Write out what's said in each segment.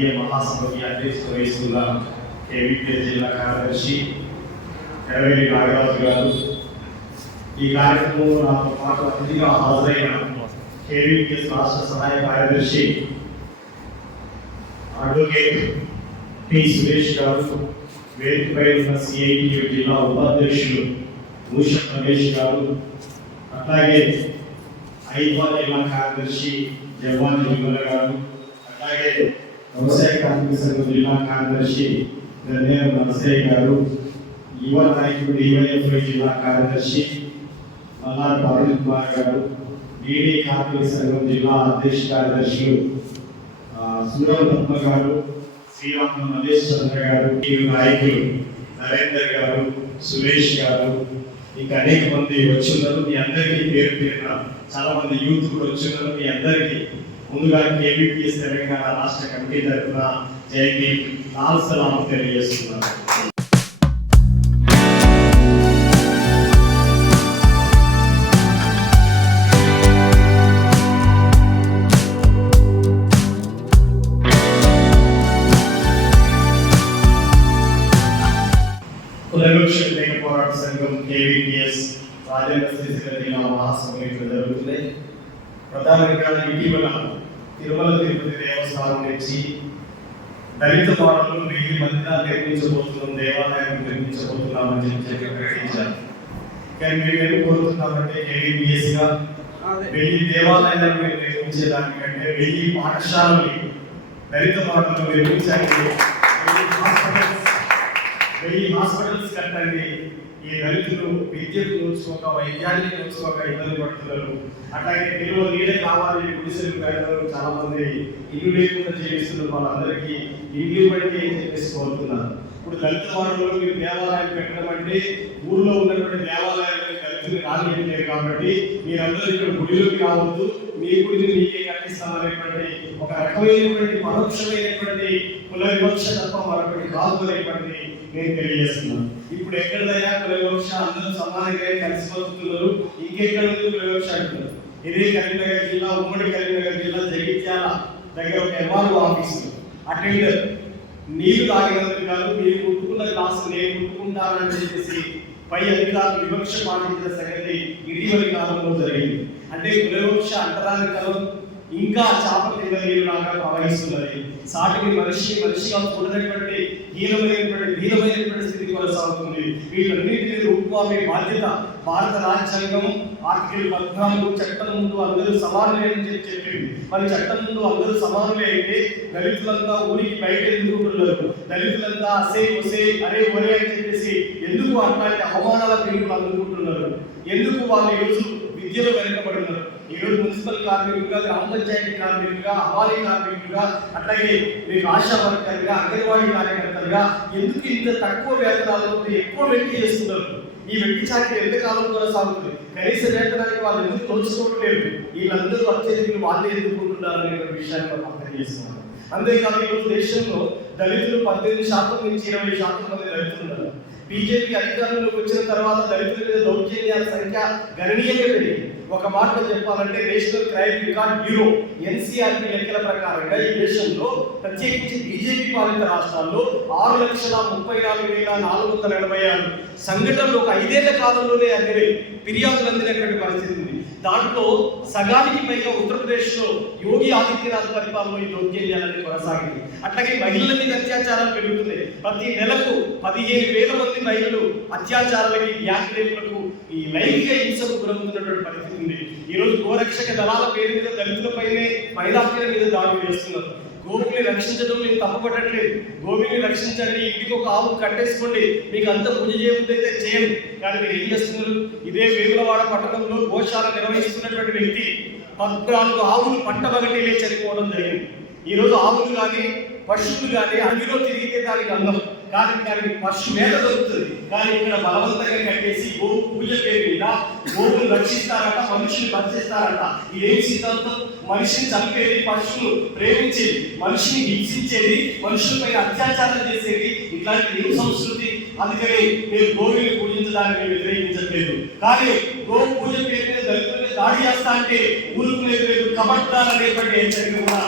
రాజేంద్ర సిరిసిల్ల జిల్లా ద్వితీయ మహాసభకి అధ్యక్షత వహిస్తున్న కేవీపీఎస్ జిల్లా కార్యదర్శి ఎరవేలి నాగరాజు గారు ఈ కార్యక్రమంలో నాతో పాటు అతిథిగా హాజరైన కేవీపీఎస్ రాష్ట్ర సహాయ కార్యదర్శి అడ్వకేట్ పి సురేష్ గారు వేదికపై ఉన్న సిఐటియు జిల్లా ఉపాధ్యక్షులు భూష రమేష్ గారు అట్లాగే ఐద్వా జిల్లా కార్యదర్శి జవాన్ నిర్మల గారు అట్లాగే వ్యవసాయ కార్మిక సంఘం జిల్లా కార్యదర్శి గన్నేరు నరసయ్య గారు యువ నాయకుడు డివైఎఫ్ఐ జిల్లా కార్యదర్శి మల్లారు అరుణ్ కుమార్ గారు ఈడీ కార్మిక సంఘం జిల్లా అధ్యక్ష కార్యదర్శులు ఆ, పద్మ గారు శ్రీరామ మల్లేష్ చంద్ర గారు ఈ నాయకులు నరేందర్ గారు సురేష్ గారు ఇంకా అనేక మంది వచ్చిన్నారు మీ అందరికీ పేరు పేరున చాలా మంది యూత్ కూడా వచ్చిన్నారు మీ అందరికీ ముందుగా కేబిపిఎస్ తెలంగాణ రాష్ట్ర కమిటీ తరఫున జయంతి లాల్ సలాం తెలియజేస్తున్నాను. కులవృక్ష వ్యతిరేక పోరాట సంఘం కేవీపీఎస్ రాజేంద్ర శ్రీశైల జిల్లా మహాసభ ఇక్కడ జరుగుతున్నాయి. ప్రధానంగా ఇటీవల తిరుమల తిరుపతి దేవస్థానం నుంచి దళిత పాటలు వెయ్యి మందిగా నిర్మించబోతున్నాం దేవాలయం నిర్మించబోతున్నామని చెప్పి ప్రకటించారు. కానీ మేము కోరుతున్నామంటే కేవీపీఎస్గా వెయ్యి దేవాలయాలను మీరు నిర్మించేదానికంటే వెయ్యి పాఠశాలని దళిత పాటలు నిర్మించండి వెయ్యి హాస్పిటల్స్ వెయ్యి హాస్పిటల్స్ కట్టండి. ఈ దళితులు విద్యకు నోచుకోక వైద్యాన్ని నోచుకోక ఇబ్బంది పడుతున్నారు. అట్లాగే నిల్వ నీడ కావాలి గుడిసెలు పేదలు చాలా మంది ఇల్లు లేకుండా జీవిస్తున్నారు. వాళ్ళందరికీ ఇల్లు బట్టి అని చెప్పేసి కోరుతున్నారు. ఇప్పుడు దళిత వారంలో మీరు దేవాలయాలు పెట్టడం అంటే ఊర్లో ఉన్నటువంటి దేవాలయాలు దళితులు రానియట్లేదు కాబట్టి మీరందరూ ఇక్కడ గుడిలోకి రావద్దు. మీ గుడిని మీకే కట్టిస్తామనేటువంటి ఒక రకమైనటువంటి పరోక్షమైనటువంటి కుల వివక్ష తప్ప మరొకటి కాదు అనేటువంటి నేను తెలియజేస్తున్నాను. ఇప్పుడు ఎక్కడదైనా కుల అందరూ సమానంగా కలిసి బతుకుతున్నారు? ఇంకెక్కడ ఉంది కుల అంటున్నారు? ఇదే కరీంనగర్ జిల్లా ఉమ్మడి కరీంనగర్ జిల్లా జగిత్యాల దగ్గర ఒక ఎంఆర్ఓ ఆఫీస్. అటెండర్ నీరు తాగినందుకు కాదు మీరు ముట్టుకున్న గ్లాసు నేను ముట్టుకుంటానని చెప్పేసి పై అధికారులు వివక్ష పాటించిన సంగతి ఇటీవలి కాలంలో జరిగింది. అంటే కుల అంటరాని కాలం ఇంకా చేపలు కింద ప్రవహిస్తున్నది సాటికి మనిషి మనిషిగా చూడనటువంటి హీనమైనటువంటి హీనమైనటువంటి స్థితి కొనసాగుతుంది. వీటన్నిటిని రూపుమాపే బాధ్యత. భారత రాజ్యాంగం ఆర్టికల్ పద్నాలుగు చట్టం ముందు అందరూ సమానులే అని చెప్పి చెప్పింది. మరి చట్టం ముందు అందరూ సమానులే అయితే దళితులంతా ఊరికి బయట ఎందుకుంటున్నారు దళితులంతా అసే ఒసే అరే ఒరే అని చెప్పేసి ఎందుకు అట్లాంటి అవమానాల పిలుపులు అందుకుంటున్నారు? ఎందుకు వాళ్ళు ఈరోజు విద్యలో వెనుకబడున్నారు ఈరోజు మున్సిపల్ కార్మికులుగా గ్రామ పంచాయతీ కార్మికులుగా హవాలీ కార్మికులుగా అట్లాగే మీకు ఆశా వర్కర్గా అంగన్వాడీ కార్యకర్తలుగా ఎందుకు ఇంత తక్కువ వేతనాలు ఎక్కువ వ్యక్తి చేస్తున్నారు? ఈ వెట్టి చాకరీ ఎంతకాలం కొనసాగుతుంది కనీస వేతనానికి వాళ్ళు ఎందుకు తోచుకోవట్లేదు? వీళ్ళందరూ అత్యధికులు వాళ్ళే ఎదుర్కొంటున్నారు అనే విషయాన్ని మనం అర్థం చేస్తున్నారు అంతేకాదు ఈరోజు దేశంలో దళితులు పద్దెనిమిది శాతం నుంచి ఇరవై శాతం మంది దళితులు ఉన్నారు. బీజేపీ అధికారంలోకి వచ్చిన తర్వాత దళితుల మీద దౌర్జన్యాల సంఖ్య గణనీయంగా పెరిగింది. ఒక మాటలో చెప్పాలంటే national crime record bureau NCRP లెక్కల ప్రకారంగా ఈ దేశంలో ప్రత్యేకించి బీజేపీ పాలిత రాష్ట్రాల్లో ఆరు లక్షల ముప్పై నాలుగు వేల నాలుగు వందల ఎనభై ఆరు సంఘటనలు ఒక ఐదేళ్ళ కాలంలోనే అందినాయి ఫిర్యాదులు అందినటువంటి పరిస్థితి ఉంది. దాంట్లో సగానికి పైగా ఉత్తరప్రదేశ్లో యోగి ఆదిత్యనాథ్ పరిపాలనలో ఈ దౌర్జన్యాలన్నీ కొనసాగింది. అట్లాగే మహిళల మీద అత్యాచారాలు పెరుగుతున్నాయి. ప్రతి నెలకు పదిహేను వేల మంది మహిళలు అత్యాచారాలకి గ్యాంగ్ ఈ లైంగిక హింసకు గురవుతున్నటువంటి పరిస్థితి ఉంది. ఈ రోజు గోరక్షక దళాల పేరు మీద దళితులపైనే మైదాకుల మీద దాడులు చేస్తున్నారు. గోవుల్ని రక్షించడం మేము తప్పపట్టట్లేదు. గోవుల్ని రక్షించండి. ఇంటికి ఒక ఆవు కట్టేసుకోండి. మీకు అంత పూజ చేయబుద్దైతే చేయండి కానీ మీరు ఏం చేస్తున్నారు? ఇదే వేములవాడ పట్టణంలో గోశాల నిర్వహిస్తున్నటువంటి వ్యక్తి పద్నాలుగు ఆవులు పట్టబగటిలే చనిపోవడం జరిగింది. ఈ రోజు ఆవులు కానీ పశువులు కానీ అడవిలో తిరిగితే దానికి అందం. కానీ దానికి పశు మీద దొరుకుతుంది. కానీ ఇక్కడ బలవంతంగా కట్టేసి గోవు పూజ పేరు మీద గోవులు రక్షిస్తారట మనుషులు రక్షిస్తారట ఇదేం సిద్ధాంతం? మనిషిని చంపేది పశువులు ప్రేమించేది మనిషిని హింసించేది మనుషులపై అత్యాచారం చేసేది ఇట్లాంటి ఏం సంస్కృతి. అందుకని నేను గోవుని పూజించడానికి వ్యతిరేకించట్లేదు. కానీ గోవు పూజ పేరు మీద దళితుల దాడి చేస్తా అంటే ఊరుకునేది లేదు. కబడ్డాలు అనేటువంటి హెచ్చరిక కూడా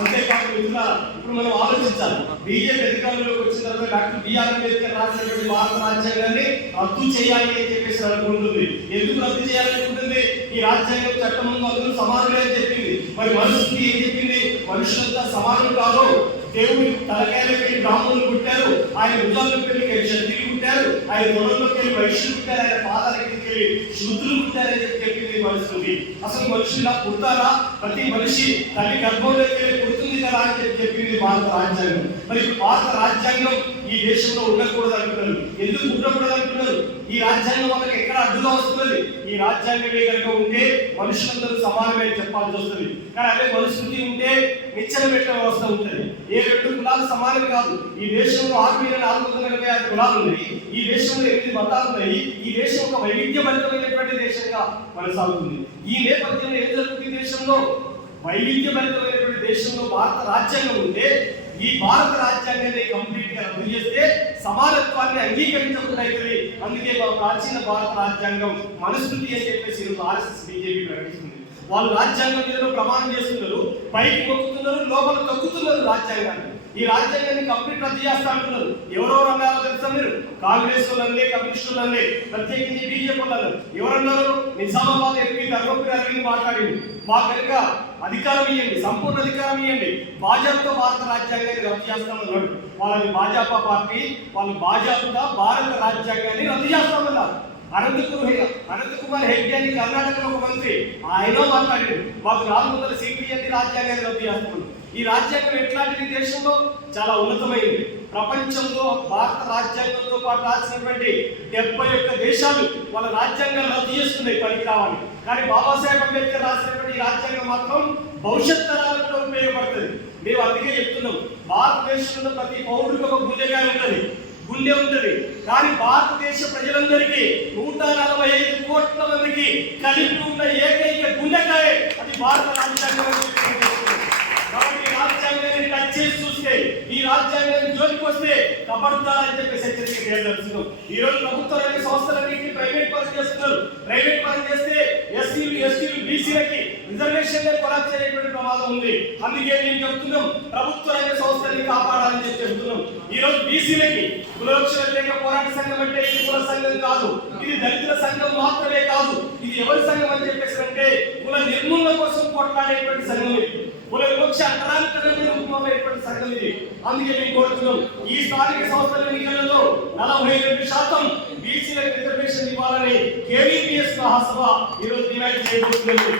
అంతేకాదు మిత్రులారా ఇప్పుడు మనం ఆలోచించాలి. బీజేపీ అధికారంలోకి వచ్చిన తర్వాత డాక్టర్ బిఆర్ అంబేద్కర్ రాసినటువంటి భారత రాజ్యాంగాన్ని రద్దు చేయాలి అని చెప్పేసి అనుకుంటుంది ఎందుకు రద్దు చేయాలనుకుంటుంది ఈ రాజ్యాంగం చట్టం ముందు అందరూ సమానులే అని చెప్పింది. మరి మనుషులకి ఏం చెప్పింది? మనుషులంతా సమానం కాదు. దేవుడి తలకాయలకి బ్రాహ్మణులు పుట్టారు. ఆయన భుజాలకు వెళ్ళి తిరిగి పుట్టారు ఆయన తొడల్లోకి వెళ్ళి మనుషులు పుట్టారు ఆయన పాదాలకి వెళ్ళి శుద్ధులు పుట్టారని చెప్పి చెప్పింది మనుషులకి అసలు మనుషులు పుడతారా? ప్రతి మనిషి తల్లి గర్భంలోకి వెళ్ళి పుడుతుంది కదా అని చెప్పి చెప్పింది భారత రాజ్యాంగం. మరి భారత రాజ్యాంగం ఈ దేశంలో ఉండకూడదు అంటున్నారు. ఎందుకు ఉండకూడదు అంటున్నారు? ఈ రాజ్యాంగం వాళ్ళకి ఎక్కడ అడ్డుగా వస్తున్నది ఈ రాజ్యాంగమే కనుక ఉంటే మనుషులందరూ సమానమే చెప్పాల్సి వస్తుంది. కానీ అదే మనుషులకి ఉంటే నిచ్చెన పెట్టిన వ్యవస్థ ఉంటుంది? ఏ రెండు కులాలు సమానం కాదు. ఈ దేశంలో ఆరు వేల నాలుగు వందల ఎనభై ఆరు కులాలు ఉన్నాయి. ఈ దేశంలో ఎనిమిది మతాలు ఉన్నాయి. ఈ దేశం ఒక వైవిధ్యభరితమైనటువంటి దేశంగా కొనసాగుతుంది. ఈ నేపథ్యంలో ఏం జరుగుతుంది ఈ దేశంలో? వైవిధ్యభరితమైనటువంటి దేశంలో భారత రాజ్యాంగం ఉంటే ఈ భారత రాజ్యాంగాన్ని కంప్లీట్గా రద్దు చేస్తే సమానత్వాన్ని అంగీకరించకుండా అవుతుంది అందుకే మా ప్రాచీన భారత రాజ్యాంగం మనుస్మృతి అని చెప్పేసి ఈరోజు ఆర్ఎస్ఎస్ బీజేపీ ప్రకటిస్తుంది. వాళ్ళు రాజ్యాంగం మీద ప్రమాణం చేస్తున్నారు పైకి మొక్కుతున్నారు లోపల తగ్గుతున్నారు రాజ్యాంగాన్ని. ఈ రాజ్యాంగాన్ని కంప్లీట్ రద్దు చేస్తా అంటున్నారు. ఎవరో అన్నారో తెలుసా మీరు? కాంగ్రెస్ వాళ్ళే కమ్యూనిస్టులనే ప్రత్యేకించి బీజేపీ వాళ్ళు ఎవరన్నారు? నిజామాబాద్ ఎంపీ ధర్మపురి అరవింద్ మాట్లాడింది. మా కనుక అధికారం ఇవ్వండి సంపూర్ణ అధికారం ఇవ్వండి భాజపా భారత రాజ్యాంగాన్ని రద్దు చేస్తామన్నాడు. వాళ్ళని భాజపా పార్టీ వాళ్ళు భాజపా భారత రాజ్యాంగాన్ని రద్దు చేస్తామన్నారు. అనంతకుమార్ అనంతకుమార్ హెగ్డే అని కర్ణాటకలో ఒక మంత్రి ఆయన మాట్లాడాడు. మాకు నాలుగు వందల సీట్లు రాజ్యాంగాన్ని రద్దు చేస్తున్నాడు ఈ రాజ్యాంగం ఎట్లాంటిది దేశంలో? చాలా ఉన్నతమైంది. ప్రపంచంలో భారత రాజ్యాంగంతో పాటు రాసినటువంటి డెబ్బై ఒక్క దేశాలు వాళ్ళ రాజ్యాంగాన్ని రద్దు చేస్తున్నాయి పనికి రావాలి. కానీ బాబాసాహెబ్ అంబేద్కర్ రాసినటువంటి ఈ రాజ్యాంగం మాత్రం భవిష్యత్ తరాలకు కూడా ఉపయోగపడుతుంది. మేము అందుకే చెప్తున్నాం భారతదేశంలో ప్రతి పౌరుడికి ఒక గుండెగా ఉంటుంది. గుండె ఉంటుంది. కానీ భారతదేశ ప్రజలందరికీ నూట నలభై ఐదు కోట్ల మందికి కలిపి ఉన్న ఏకైక గుండెకాయే అది భారత రాజ్యాంగం కాబట్టి రాజ్యాంగాన్ని టచ్ చేసి చూస్తే ఈ రాజ్యాంగాన్ని జోలికి వస్తే కబడతారని అని చెప్పేసి హెచ్చరిక చేయదలుచున్నాం ఈ రోజు ప్రభుత్వ రంగ సంస్థలన్నింటినీ ప్రైవేట్ పని చేస్తున్నారు. ప్రైవేట్ పని చేస్తే ఎస్సీలు ఎస్టీలు బీసీలకి రిజర్వేషన్ కొలాప్స్ అయ్యేటువంటి ప్రమాదం ఉంది. అందుకే నేను చెప్తున్నాం ప్రభుత్వ రంగ సంస్థల్ని కాపాడాలని చెప్పి చెప్తున్నాం. ఈ రోజు బీసీలకి కులవృక్ష వ్యతిరేక పోరాట సంఘం అంటే ఇది కుల సంఘం కాదు. ఇది దళితుల సంఘం మాత్రమే కాదు. ఇది ఎవరి సంఘం అని చెప్పేసి అంటే కుల నిర్మూలన కోసం కొట్లాడేటువంటి సంఘం ఇది. కుల వివక్ష అంతరాంతరంగా సంఘం ఇది. అందుకే మేము కోరుతున్నాం ఈ స్థానిక సంస్థల ఎన్నికలలో నలభై రెండు శాతం బీసీలకు రిజర్వేషన్ ఇవ్వాలని కేవీపీఎస్ మహాసభ ఈరోజు డిమాండ్ చేయబోతున్నది.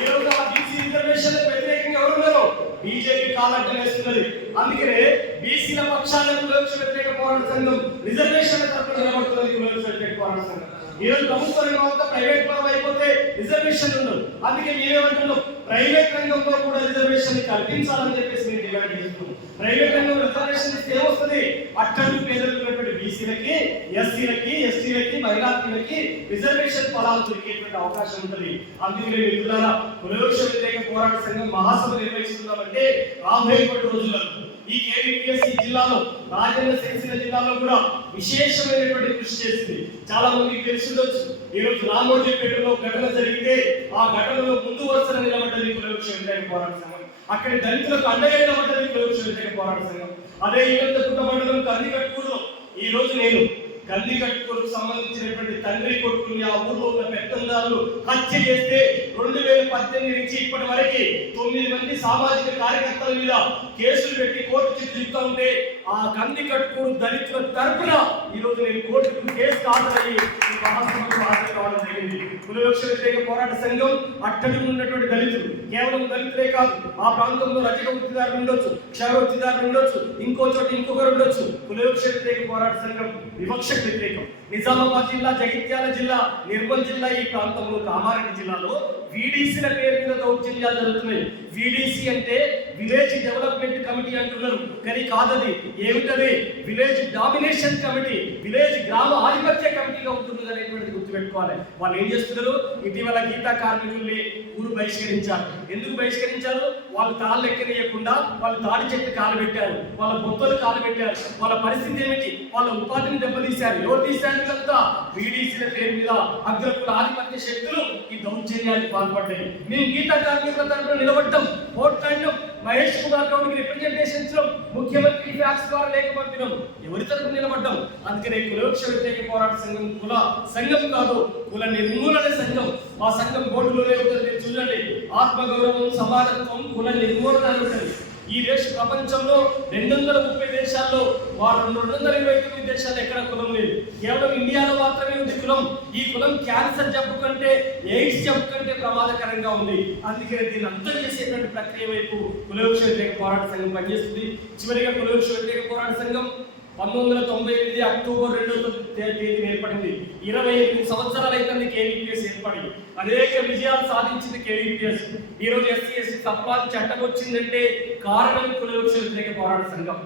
ఈ రోజు ఆ బీసీ రిజర్వేషన్ వ్యతిరేకంగా ఎవరున్నారో బీజేపీ కాలడ్డం వేస్తున్నది. అందుకనే బీసీల పక్షాన కులవృక్ష వ్యతిరేక పోరాట సంఘం రిజర్వేషన్ తరపున నిలబడుతున్నది కులవృక్ష వ్యతిరేక పోరాట సంఘం. ఈ రోజు ప్రభుత్వ రంగం ప్రైవేట్ పరం అయిపోతే రిజర్వేషన్ ఉండదు అందుకే మేమేమంటున్నాం? ప్రైవేట్ రంగంలో కూడా రిజర్వేషన్ కల్పించాలని చెప్పేసి నేను డిమాండ్ చేస్తున్నాను ప్రైవేట్ రంగంలో రిజర్వేషన్ ఇస్తే వస్తుంది అట్టలు పేదలు ఉన్నటువంటి బీసీలకి ఎస్సీలకి ఎస్టీలకి మైనార్టీలకి రిజర్వేషన్ ఫలాలు దొరికేటువంటి అవకాశం ఉంటుంది. అందుకే మిత్రులారా పునరుక్ష వ్యతిరేక పోరాట సంఘం మహాసభ నిర్వహిస్తున్నామంటే రాబోయేటువంటి రోజుల్లో ఈ కేవీపీఎస్సీ జిల్లాలో రాజన్న సిరిసిల్ల జిల్లాలో కూడా విశేషమైనటువంటి కృషి చేసింది. చాలా మందికి తెలిసి ఉండొచ్చు ఈ రోజు రామోజీపేటలో ఘటన జరిగితే ఆ ఘటనలో ముందు వరుసన నిలబడ్డది కులవృక్ష వ్యతిరేక పోరాట సంఘం. అక్కడ దళితులకు అండగా నిలబడ్డది కులవృక్ష వ్యతిరేక పోరాట సంఘం. అదే ఇనంతపుట్ట మండలం కందికట్కూరులో ఈ రోజు నేను గల్లికట్టుకు సంబంధించినటువంటి తండ్రి కొడుకుని ఆ ఊర్లో ఉన్న పెత్తందారులు హత్య చేస్తే రెండు వేల పద్దెనిమిది నుంచి ఇప్పటి వరకు తొమ్మిది మంది సామాజిక కార్యకర్తల మీద కేసులు పెట్టి కోర్టు చుట్టూ ఉంటే ఆ కంది కట్టుకోడు దళితుల తరపున ఈ రోజు నేను కోర్టుకు కేసు హాజరయ్యి ఈ హాజరు కావడం జరిగింది. కులవృక్ష వ్యతిరేక పోరాట సంఘం అట్టడుగు ఉన్నటువంటి దళితులు. కేవలం దళితులే కాదు ఆ ప్రాంతంలో రజక వృత్తిదారులు ఉండొచ్చు క్షర వృత్తిదారులు ఉండొచ్చు ఇంకో చోట ఇంకొకరు ఉండొచ్చు. కులవృక్ష వ్యతిరేక పోరాట సంఘం వివక్ష వ్యతిరేకం. నిజామాబాద్ జిల్లా జగిత్యాల జిల్లా నిర్మల్ జిల్లా ఈ ప్రాంతంలో కామారెడ్డి జిల్లాలో వీడీసీల పేరు మీద దౌర్జన్యాలు జరుగుతున్నాయి. వీడీసీ అంటే విలేజ్ డెవలప్మెంట్ కమిటీ అంటున్నారు. కానీ కాదది. ఏమిటది? విలేజ్ డామినేషన్ కమిటీ విలేజ్ గ్రామ ఆధిపత్య కమిటీగా ఉంటుంది అనేటువంటిది గుర్తుపెట్టుకోవాలి. వాళ్ళు ఏం చేస్తున్నారు? ఇటీవల గీతా కార్మికుల్ని ఊరు బహిష్కరించారు. ఎందుకు బహిష్కరించారు? వాళ్ళు తాళ్ళు ఎక్కనియకుండా వాళ్ళు తాడి చెట్టు కాలు పెట్టారు వాళ్ళ బొత్తలు కాలు పెట్టారు వాళ్ళ పరిస్థితి ఏమిటి? వాళ్ళ ఉపాధిని దెబ్బతీశారు. ఎవరు తీశారు ఇదంతా? బీడీసీల పేరు మీద అగ్రకుల ఆధిపత్య శక్తులు ఈ దౌర్జన్యానికి పాల్పడ్డాయి. మేము గీతా కార్మికుల తరపున నిలబడ్డం. పోట్లాడినాం మహేష్ కుమార్ గౌడ్కి రిప్రజెంటేషన్ ఇచ్చడం ముఖ్యమంత్రి ఫ్యాక్స్ ద్వారా లేఖ పంపినాం ఎవరి తరపు నిలబడ్డం? అందుకనే కులవృక్ష వ్యతిరేక పోరాట సంఘం కుల సంఘం కాదు కుల నిర్మూలన సంఘం. మా సంఘం బోర్డులోనే ఉంటుంది. చూడండి. ఆత్మగౌరవం సమానత్వం కుల నిర్మూలన అని ఉంటుంది. ఈ దేశ ప్రపంచంలో రెండు వందల ముప్పై దేశాల్లో వారు రెండు వందల ఇరవై తొమ్మిది దేశాలు ఎక్కడ కులం లేదు. కేవలం ఇండియాలో మాత్రమే ఉంది కులం. ఈ కులం క్యాన్సర్ జబ్బు కంటే ఎయిడ్స్ జబ్బు కంటే ప్రమాదకరంగా ఉంది. అందుకనే దీన్ని అర్థం చేసేటువంటి ప్రక్రియ వైపు కులవృక్ష వ్యతిరేక పోరాట సంఘం పనిచేస్తుంది. చివరిగా కులవృక్ష వ్యతిరేక పోరాట సంఘం పంతొమ్మిది వందల తొంభై ఎనిమిది అక్టోబర్ రెండో తేదీ ఏర్పడింది. ఇరవై ఎనిమిది సంవత్సరాలు అయితే కేవీపీఎస్ ఏర్పడి అనేక విజయాలు సాధించింది కేవీపీఎస్ ఈరోజు ఎస్సీ ఎస్సీ ఎస్టీ తప్పాలు చట్టం వచ్చిందంటే కారణం కులవృక్ష వ్యతిరేక పోరాట సంఘం.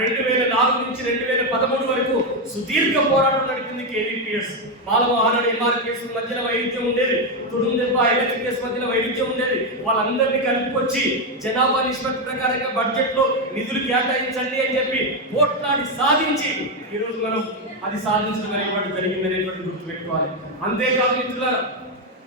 రెండు వేల నాలుగు నుంచి రెండు వేల పదమూడు వరకు సుదీర్ఘ పోరాటం నడిపింది కేవీపీఎస్ మాలవ ఆనాడు ఎంఆర్పీఎస్ మధ్యన వైవిధ్యం ఉండేది. తుడుందెబ్బ ఎలక్ట్రికల్స్ మధ్యన వైవిధ్యం ఉండేది. వాళ్ళందరినీ కలుపుకొచ్చి జనాభా నిష్పత్తి ప్రకారంగా బడ్జెట్లో నిధులు కేటాయించండి అని చెప్పి పోట్లాడి సాధించి ఈరోజు మనం అది సాధించడం అనేటువంటి జరిగింది అనేటువంటి గుర్తుపెట్టుకోవాలి. అంతేకాదు మిత్రులారా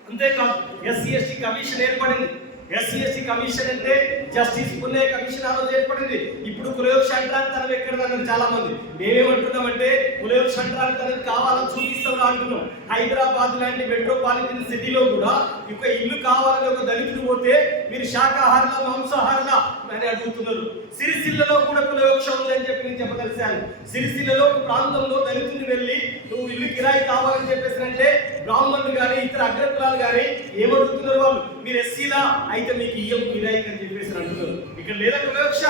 అంతేకాదు ఎస్సీ ఎస్టీ కమిషన్ ఏర్పడింది. ఎస్సీ ఎస్టీ కమిషన్ అంటే జస్టిస్ పుల్లే కమిషన్ ఆ రోజు ఏర్పడింది. ఇప్పుడు కులయోక్ష అంటారు ఎక్కడ అన్నారు చాలా మంది. మేమేమంటున్నామంటే కులయోక్ష అంటారు కావాలని చూపిస్తాం అంటున్నాం. హైదరాబాద్ లాంటి మెట్రోపాలిటన్ సిటీలో కూడా ఒక ఇల్లు కావాలని ఒక దళితుడు పోతే మీరు శాకాహారుల మాంసాహారుల అని అడుగుతున్నారు. సిరిసిల్లలో కూడా కులయోక్ష ఉందని చెప్పి నేను చెప్పదలిశాను సిరిసిల్లలో ఒక ప్రాంతంలో దళితుని వెళ్ళి నువ్వు ఇల్లు కిరాయి కావాలని చెప్పేసి అంటే బ్రాహ్మణులు కానీ ఇతర అగ్రకులాలు కానీ ఏమడుగుతున్నారు వాళ్ళు? మీరు ఎస్సీలా అయితే మీకు ఇయ్యం కిరాయి అని చెప్పేసి అంటున్నారు. ఇక్కడ లేదా కులవృక్ష?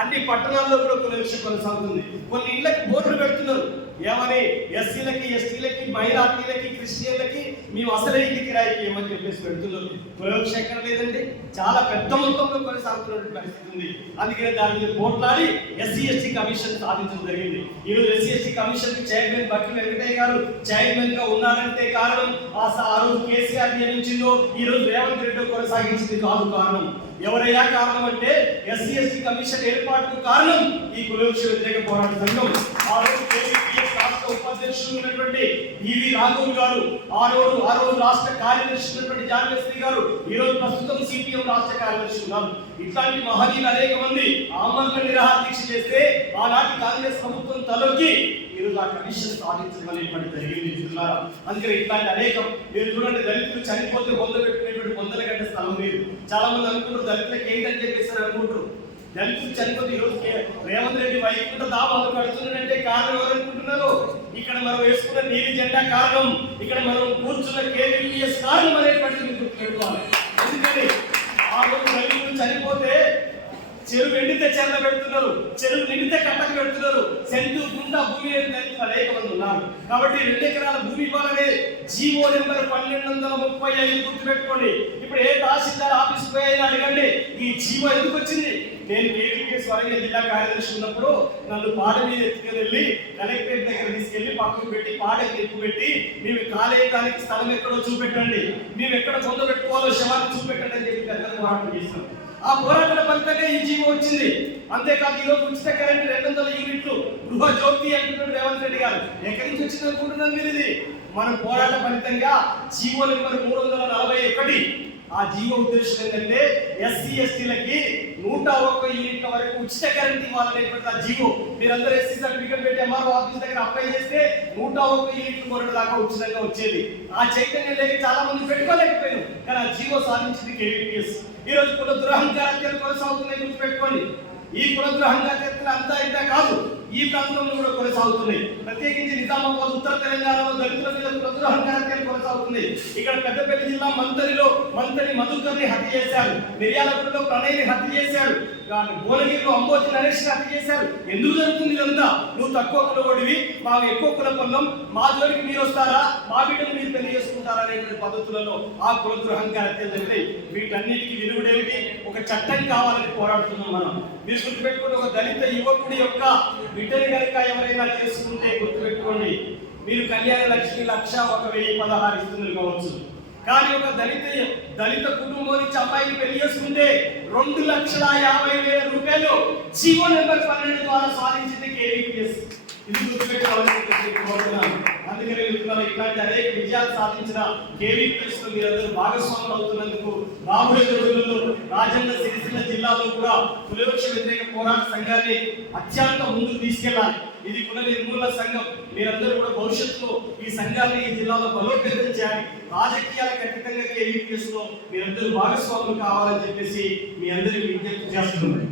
అన్ని పట్టణాల్లో కూడా కులయోక్ష కొనసాగుతుంది. కొన్ని ఇళ్ళకి బోర్డులు పెడుతున్నారు. ఏమని? ఎస్సీలకి ఎస్టీలకి మైనార్టీలకి క్రిస్టియన్లకి మేము అసలే ఇల్లు కిరాయికి ఏమని చెప్పేసి పెడుతున్నాం. కులయోక్ష ఎక్కడ లేదండి. చాలా పెద్ద మొత్తంలో కొనసాగుతున్నటువంటి పరిస్థితి ఉంది. అందుకని దాని మీద పోట్లాడి ఎస్సీ ఎస్టీ కమిషన్ సాధించడం జరిగింది. ఈ రోజు ఎస్సీ ఎస్టీ కమిషన్ చైర్మన్ బట్టి వెంకటయ్య గారు చైర్మన్గా ఉన్నారంటే కారణం ఆ రోజు కేసీఆర్ నియమించిందో ఈ రోజు రేవంత్ రెడ్డి కొనసాగించింది కాదు కారణం. ఎవరైనా కారణం అంటే ఎస్సీ ఎస్టీ కమిషన్ ఏర్పాటుకు కారణం ఈ కులవృక్ష వ్యతిరేక పోరాట సంఘం. ఆ రోజు రాష్ట్ర ఉన్నటువంటి ఈవి రాఘవ్ గారు ఆ రోజు ఆ రోజు రాష్ట్ర కార్యదర్శి ఉన్నటువంటి జాన్వేశ్వరి గారు ఈ రోజు ప్రస్తుతం సిపిఎం రాష్ట్ర కార్యదర్శి ఉన్నారు. ఇట్లాంటి మహనీయులు అనేక మంది ఆమరణ నిరాహార దీక్ష చేస్తే ఆనాటి కాంగ్రెస్ ప్రభుత్వం తలొక్కి ఈరోజు ఆ కమిషన్ సాధించడం అనేటువంటి జరిగింది మిత్రులారా. అందుకని ఇట్లాంటి అనేక మీరు చూడండి దళితులు చనిపోతే బొంద పెట్టుకునేటువంటి బొందల గంట స్థలం లేదు. చాలా మంది అనుకుంటారు దళితులకు ఏంటని చెప్పేసి అనుకుంటారు. దళితులు చనిపోతే ఈరోజు రోజు రేవంత్ రెడ్డి వైకుంఠ దాబాలు కడుతున్నాడంటే కారణం ఎవరనుకుంటున్నారు? ఇక్కడ మనం వేసుకున్న నీలి జెండా కారణం ఇక్కడ మనం కూర్చున్న కేవీపీఎస్ కారణం అనేటువంటిది మీరు గుర్తుపెట్టుకోవాలి. ఎందుకని ఆ రోజు దళితులు చనిపోతే చెరువు ఎండితే చెల్ల పెడుతున్నారు చెరువు నిండితే కట్టకు పెడుతున్నారు సెంటు గుండా భూమి అనేక మంది ఉన్నారు. కాబట్టి రెండు ఎకరాల భూమి ఇవ్వాలనే జీవో నెంబర్ పన్నెండు వందల ముప్పై ఐదు గుర్తు పెట్టుకోండి ఇప్పుడు ఏ తహసీల్దార్ ఆఫీస్ పోయి అయినా అడగండి ఈ జీవో ఎందుకు వచ్చింది? నేను కేవీపీఎస్ వరంగల్ జిల్లా కార్యదర్శి ఉన్నప్పుడు నన్ను పాడ మీద ఎత్తుకెళ్ళి కలెక్టరేట్ దగ్గర తీసుకెళ్ళి పక్కకు పెట్టి పాడకి ఎక్కువ పెట్టి మేము కాలేయడానికి స్థలం ఎక్కడో చూపెట్టండి. మేము ఎక్కడ పొంద పెట్టుకోవాలో శవాన్ని చూపెట్టండి అని చెప్పి పెద్దలు పోరాటం చేస్తాం ఆ పోరాటాల ఫలితంగా ఈ జీవో వచ్చింది. అంతేకాదు ఈ రోజు ఉచిత కరెంట్ రెండు వందల యూనిట్లు గృహ జ్యోతి అంటున్నాడు రేవంత్ రెడ్డి గారు. ఎక్కడి నుంచి వచ్చింది అనుకుంటున్నాను మీరు ఇది? మన పోరాట ఫలితంగా జీవో నెంబర్ మూడు వందల నలభై ఒకటి ఆ జీవో ఉద్దేశం ఏంటంటే ఎస్సీ ఎస్టీలకి నూట ఒక్క యూనిట్ల వరకు ఉచిత కరెంట్ ఇవ్వాలనేటువంటి ఆ జీవో. మీరందరూ ఎస్సీ సర్టిఫికేట్ పెట్టి ఎంఆర్ఓ ఆఫీస్ దగ్గర అప్లై చేస్తే నూట ఒక్క యూనిట్లు కొరడు దాకా ఉచితంగా వచ్చేది. ఆ చైతన్యం లేక చాలా మంది పెట్టుకోలేకపోయారు. కానీ ఆ జీవో సాధించింది కేవీపీఎస్ ఈ రోజు కుల దురహంకారాలు కొనసాగుతున్నాయి గుర్తుపెట్టుకోండి. ఈ కుల దురహంకారాలు అంతా ఇంత కాదు. ఈ ప్రాంతంలో కూడా కొనసాగుతున్నాయి. ప్రత్యేకించి నిజామాబాద్ ఉత్తర తెలంగాణలో దళితుల మీద కుల కార్యక్రమం కొనసాగుతుంది. ఇక్కడ పెద్దపల్లి జిల్లా మంతరిలో మంతరి మధుకర్ని హత్య చేశారు. మిర్యాలగూడలో ప్రణయ్ని హత్య చేశారు. కానీ భువనగిరిలో అంబోజి నరేష్ హత్య చేశారు. ఎందుకు జరుగుతుంది ఇదంతా? నువ్వు తక్కువ కులవాడివి మా ఎక్కువ కుల పొందం మా జోలికి మీరు వస్తారా? మా బిడ్డను మీరు పెళ్ళి చేసుకుంటారా అనేటువంటి పద్ధతులలో ఆ కుల దురహంకార హత్యలు వీటన్నిటికీ విరుగుడేమిటి చట్టం కావాలని పోరాడుతున్నాం మనం. మీరు గుర్తుపెట్టుకుని ఒక దళిత యువకుడి యొక్క బిడ్డని కనుక ఎవరైనా చేసుకుంటే గుర్తుపెట్టుకోండి. మీరు కళ్యాణ లక్ష్మి లక్ష ఒక వెయ్యి పదహారు ఇస్తున్నారు కావచ్చు. కానీ ఒక దళిత దళిత కుటుంబం నుంచి అమ్మాయిని పెళ్ళి చేసుకుంటే రెండు లక్షల యాభై వేల రూపాయలు జీవో నెంబర్ పన్నెండు ద్వారా సాధించింది కేవీపీఎస్. ఇది గుర్తుపెట్టుకోవాలని అందుకనే అందుకని ఇట్లాంటి అనేక విజయాలు సాధించిన కేవీపీఎస్లో మీరందరూ భాగస్వాములు అవుతున్నందుకు రాబోయే రోజులలో రాజన్న సిరిసిల్ల జిల్లాలో కూడా కులవృక్ష వ్యతిరేక పోరాట సంఘాన్ని అత్యంత ముందుకు తీసుకెళ్ళాలి ఇది కుల నిర్మూలన సంఘం. మీరందరూ కూడా భవిష్యత్తులో ఈ సంఘాన్ని ఈ జిల్లాలో బలోపేతం చేయాలి. రాజకీయాలకు అతీతంగా కేవీపీఎస్లో మీరందరూ భాగస్వాములు కావాలని చెప్పేసి మీ అందరికీ విజ్ఞప్తి చేస్తున్నారు